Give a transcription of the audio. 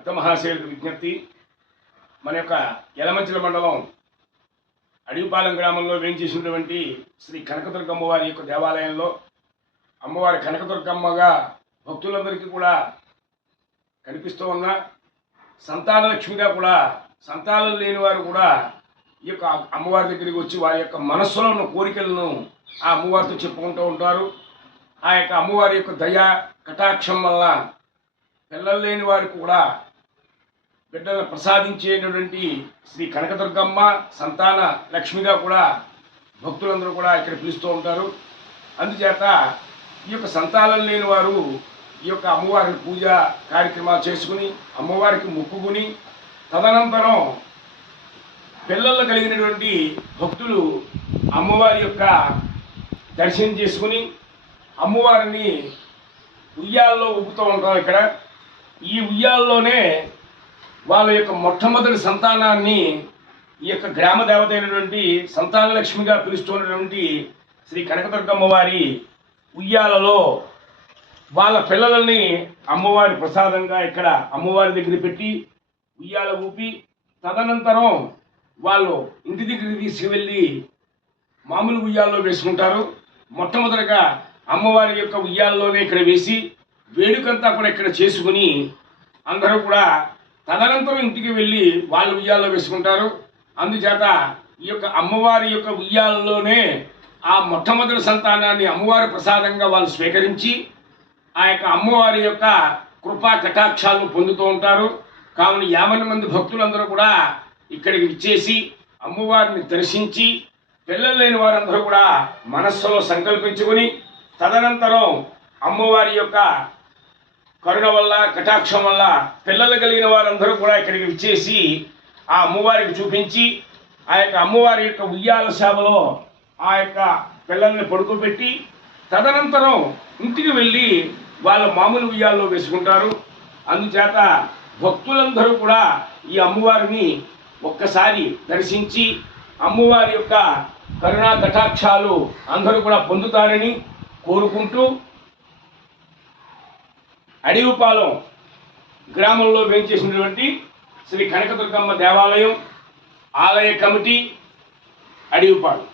భక్త మహాశయులకు విజ్ఞప్తి. మన యొక్క యలమంచిల మండలం అడవిపాలెం గ్రామంలో వేయించేసినటువంటి శ్రీ కనకదుర్గమ్మ వారి యొక్క దేవాలయంలో అమ్మవారి కనకదుర్గమ్మగా భక్తులందరికీ కూడా కనిపిస్తూ ఉన్న సంతాన లక్ష్మిగా కూడా సంతానం లేని వారు కూడా ఈ యొక్క అమ్మవారి దగ్గరికి వచ్చి వారి యొక్క మనస్సులో ఉన్న కోరికలను ఆ అమ్మవారితో చెప్పుకుంటూ ఉంటారు. ఆ యొక్క అమ్మవారి యొక్క దయ కటాక్షం వల్ల పిల్లలు లేని వారికి కూడా బిడ్డలను ప్రసాదించేటటువంటి శ్రీ కనకదుర్గమ్మ సంతాన లక్ష్మిగా కూడా భక్తులందరూ కూడా ఇక్కడ పిలుస్తూ ఉంటారు. అందుచేత ఈ యొక్క సంతానం లేని వారు ఈ యొక్క అమ్మవారిని పూజ కార్యక్రమాలు చేసుకుని అమ్మవారికి మొక్కుకుని తదనంతరం పిల్లలు కలిగినటువంటి భక్తులు అమ్మవారి యొక్క దర్శనం చేసుకుని అమ్మవారిని ఉయ్యాల్లో ఊపుతూ ఉంటాం. ఇక్కడ ఈ ఉయ్యాల్లోనే వాళ్ళ యొక్క మొట్టమొదటి సంతానాన్ని ఈ యొక్క గ్రామ దేవత అయినటువంటి సంతాన లక్ష్మిగా పిలుస్తున్నటువంటి శ్రీ కనకదుర్గమ్మ వారి ఉయ్యాలలో వాళ్ళ పిల్లలని అమ్మవారి ప్రసాదంగా ఇక్కడ అమ్మవారి దగ్గర పెట్టి ఉయ్యాల ఊపి తదనంతరం వాళ్ళు ఇంటి దగ్గరికి తీసుకువెళ్ళి మామూలు ఉయ్యాల్లో వేసుకుంటారు. మొట్టమొదటిగా అమ్మవారి యొక్క ఉయ్యాల్లోనే ఇక్కడ వేసి వేడుకంతా కూడా ఇక్కడ చేసుకుని అందరూ కూడా తదనంతరం ఇంటికి వెళ్ళి వాళ్ళు ఉయ్యాల్లో వేసుకుంటారు. అందుచేత ఈ యొక్క అమ్మవారి యొక్క ఉయ్యాల్లోనే ఆ మొట్టమొదటి సంతానాన్ని అమ్మవారి ప్రసాదంగా వాళ్ళు స్వీకరించి ఆ యొక్క అమ్మవారి యొక్క కృపా కటాక్షాలను పొందుతూ ఉంటారు. కావున 50 మంది భక్తులందరూ కూడా ఇక్కడికి ఇచ్చేసి అమ్మవారిని దర్శించి పిల్లలు లేని వారందరూ కూడా మనస్సులో సంకల్పించుకుని తదనంతరం అమ్మవారి యొక్క కరుణ వల్ల కటాక్షం వల్ల పిల్లలు కలిగిన వారందరూ కూడా ఇక్కడికి విచ్చేసి ఆ అమ్మవారికి చూపించి ఆ యొక్క అమ్మవారి యొక్క ఉయ్యాల సేవలో ఆ యొక్క పిల్లల్ని పడుకోబెట్టి తదనంతరం ఇంటికి వెళ్ళి వాళ్ళ మామూలు ఉయ్యాల్లో వేసుకుంటారు. అందుచేత భక్తులందరూ కూడా ఈ అమ్మవారిని ఒక్కసారి దర్శించి అమ్మవారి యొక్క కరుణా కటాక్షాలు అందరూ కూడా పొందుతారని కోరుకుంటూ అడవిపాలెం గ్రామంలో వేయించేసినటువంటి శ్రీ కనకదుర్గమ్మ దేవాలయం ఆలయ కమిటీ అడవిపాలెం